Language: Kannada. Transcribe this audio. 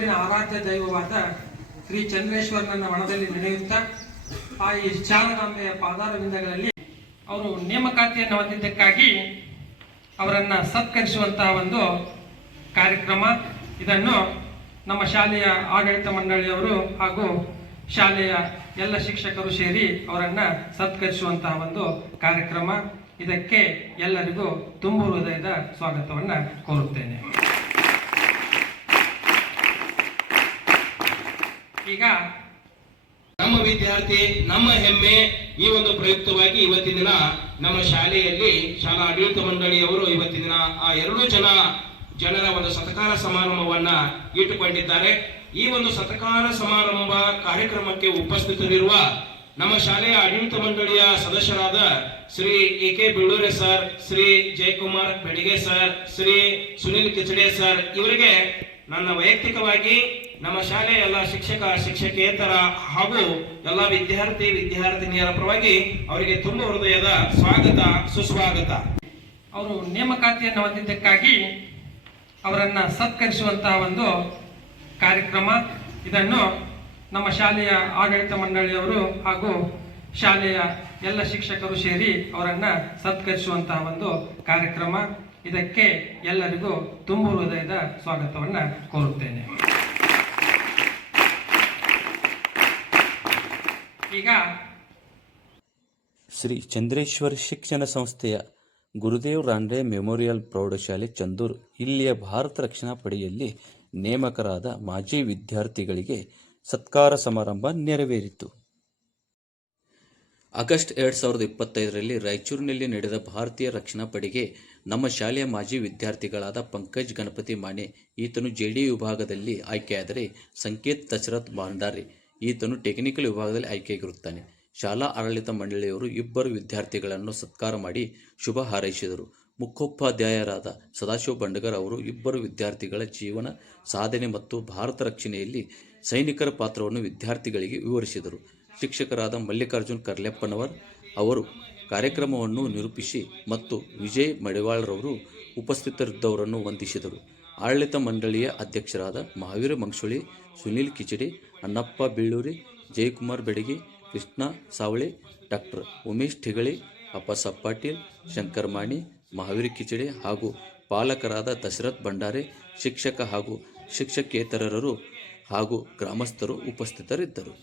ಊರಿನ ಆರಾಧ್ಯ ದೈವವಾದ ಶ್ರೀ ಚಂದ್ರೇಶ್ವರನನ್ನ ಮನದಲ್ಲಿ ನೆನೆಯುತ್ತಾ ಆ ಈ ಶಾರದಾಂಬೆಯ ಪಾದಾರವಿಂದಗಳಲ್ಲಿ ಅವರು ನೇಮಕಾತಿಯನ್ನು ಹೊಂದಿದ್ದಕ್ಕಾಗಿ ಅವರನ್ನು ಸತ್ಕರಿಸುವಂತಹ ಒಂದು ಕಾರ್ಯಕ್ರಮ. ಇದನ್ನು ನಮ್ಮ ಶಾಲೆಯ ಆಡಳಿತ ಮಂಡಳಿಯವರು ಹಾಗೂ ಶಾಲೆಯ ಎಲ್ಲ ಶಿಕ್ಷಕರು ಸೇರಿ ಅವರನ್ನು ಸತ್ಕರಿಸುವಂತಹ ಒಂದು ಕಾರ್ಯಕ್ರಮ. ಇದಕ್ಕೆ ಎಲ್ಲರಿಗೂ ತುಂಬು ಹೃದಯದ ಸ್ವಾಗತವನ್ನು ಕೋರುತ್ತೇನೆ. ಈಗ ನಮ್ಮ ವಿದ್ಯಾರ್ಥಿ ನಮ್ಮ ಹೆಮ್ಮೆ ಈ ಒಂದು ಪ್ರಯುಕ್ತವಾಗಿ ಇವತ್ತಿನ ದಿನ ನಮ್ಮ ಶಾಲೆಯಲ್ಲಿ ಶಾಲಾ ಆಡಳಿತ ಮಂಡಳಿಯವರು ಇವತ್ತಿನ ದಿನ ಆ 2 ಜನರ ಒಂದು ಸತ್ಕಾರ ಸಮಾರಂಭವನ್ನ ಇಟ್ಟುಕೊಂಡಿದ್ದಾರೆ. ಈ ಒಂದು ಸತ್ಕಾರ ಸಮಾರಂಭ ಕಾರ್ಯಕ್ರಮಕ್ಕೆ ಉಪಸ್ಥಿತರಿರುವ ನಮ್ಮ ಶಾಲೆಯ ಆಡಳಿತ ಮಂಡಳಿಯ ಸದಸ್ಯರಾದ Shri A K. Billure sir, Shri Jayakumar Bedige sir, Shri Sunil Kichade sir, ಇವರಿಗೆ ನನ್ನ ವೈಯಕ್ತಿಕವಾಗಿ ನಮ್ಮ ಶಾಲೆಯ ಎಲ್ಲ ಶಿಕ್ಷಕ ಶಿಕ್ಷಕೇತರ ಹಾಗೂ ಎಲ್ಲ ವಿದ್ಯಾರ್ಥಿನಿಯರ ಪರವಾಗಿ ಅವರಿಗೆ ತುಂಬ ಹೃದಯದ ಸ್ವಾಗತ ಸುಸ್ವಾಗತ. ಅವರು ನೇಮಕಾತಿಯನ್ನು ಹೊಂದಿದ್ದಕ್ಕಾಗಿ ಅವರನ್ನು ಸತ್ಕರಿಸುವಂತಹ ಒಂದು ಕಾರ್ಯಕ್ರಮ. ಇದನ್ನು ನಮ್ಮ ಶಾಲೆಯ ಆಡಳಿತ ಮಂಡಳಿಯವರು ಹಾಗೂ ಶಾಲೆಯ ಎಲ್ಲ ಶಿಕ್ಷಕರು ಸೇರಿ ಅವರನ್ನು ಸತ್ಕರಿಸುವಂತಹ ಒಂದು ಕಾರ್ಯಕ್ರಮ. ಇದಕ್ಕೆ ಎಲ್ಲರಿಗೂ ತುಂಬು ಹೃದಯದ ಸ್ವಾಗತವನ್ನು ಕೋರುತ್ತೇನೆ. ಈಗ ಶ್ರೀ ಚಂದ್ರೇಶ್ವರ ಶಿಕ್ಷಣ ಸಂಸ್ಥೆಯ ಗುರುದೇವ್ ರಾಂಡೆ ಮೆಮೋರಿಯಲ್ ಪ್ರೌಢಶಾಲೆ ಚಂದೂರು ಇಲ್ಲಿಯ ಭಾರತ ರಕ್ಷಣಾ ಪಡೆಯಲ್ಲಿ ನೇಮಕರಾದ ಮಾಜಿ ವಿದ್ಯಾರ್ಥಿಗಳಿಗೆ ಸತ್ಕಾರ ಸಮಾರಂಭ ನೆರವೇರಿತು. ಆಗಸ್ಟ್ 2025ರಲ್ಲಿ ರಾಯಚೂರಿನಲ್ಲಿ ನಡೆದ ಭಾರತೀಯ ರಕ್ಷಣಾ ಪಡೆಗೆ ನಮ್ಮ ಶಾಲೆಯ ಮಾಜಿ ವಿದ್ಯಾರ್ಥಿಗಳಾದ ಪಂಕಜ್ ಗಣಪತಿ ಮಾನೆ ಈತನು ಜೆಡಿ ವಿಭಾಗದಲ್ಲಿ ಆಯ್ಕೆಯಾದರೆ ಸಂಕೇತ್ ದಶರಥ್ ಭಂಡಾರಿ ಈತನು ಟೆಕ್ನಿಕಲ್ ವಿಭಾಗದಲ್ಲಿ ಆಯ್ಕೆಯಾಗಿರುತ್ತಾನೆ. ಶಾಲಾ ಆಡಳಿತ ಮಂಡಳಿಯವರು 2 ವಿದ್ಯಾರ್ಥಿಗಳನ್ನು ಸತ್ಕಾರ ಮಾಡಿ ಶುಭ ಹಾರೈಸಿದರು. ಮುಖ್ಯೋಪಾಧ್ಯಾಯರಾದ ಸದಾಶಿವ ಬಂಡಗರ್ ಅವರು 2 ವಿದ್ಯಾರ್ಥಿಗಳ ಜೀವನ ಸಾಧನೆ ಮತ್ತು ಭಾರತ ರಕ್ಷಣೆಯಲ್ಲಿ ಸೈನಿಕರ ಪಾತ್ರವನ್ನು ವಿದ್ಯಾರ್ಥಿಗಳಿಗೆ ವಿವರಿಸಿದರು. ಶಿಕ್ಷಕರಾದ ಮಲ್ಲಿಕಾರ್ಜುನ್ ಕರ್ಲೆಪ್ಪನವರ್ ಅವರು ಕಾರ್ಯಕ್ರಮವನ್ನು ನಿರೂಪಿಸಿ ಮತ್ತು ವಿಜಯ್ ಮಡಿವಾಳ್ರವರು ಉಪಸ್ಥಿತರಿದ್ದವರನ್ನು ವಂದಿಸಿದರು. ಆಡಳಿತ ಮಂಡಳಿಯ ಅಧ್ಯಕ್ಷರಾದ ಮಹಾವೀರ ಮಂಗಸೂಳಿ, ಸುನೀಲ್ ಕಿಚಡಿ, ಅಣ್ಣಪ್ಪ ಬಿಳ್ಳೂರಿ, ಜಯಕುಮಾರ್ ಬೆಡಗಿ, ಕೃಷ್ಣ ಸಾವಳೆ, ಡಾಕ್ಟರ್ ಉಮೇಶ್ ಠಿಗಳಿ, ಅಪ್ಪಸಾಬ್ ಪಾಟೀಲ್, ಶಂಕರ್ ಮಾಣಿ, ಮಹಾವೀರ ಕಿಚಡಿ ಹಾಗೂ ಪಾಲಕರಾದ ದಶರಥ್ ಭಂಡಾರೆ, ಶಿಕ್ಷಕ ಹಾಗೂ ಶಿಕ್ಷಕೇತರರು ಹಾಗೂ ಗ್ರಾಮಸ್ಥರು ಉಪಸ್ಥಿತರಿದ್ದರು.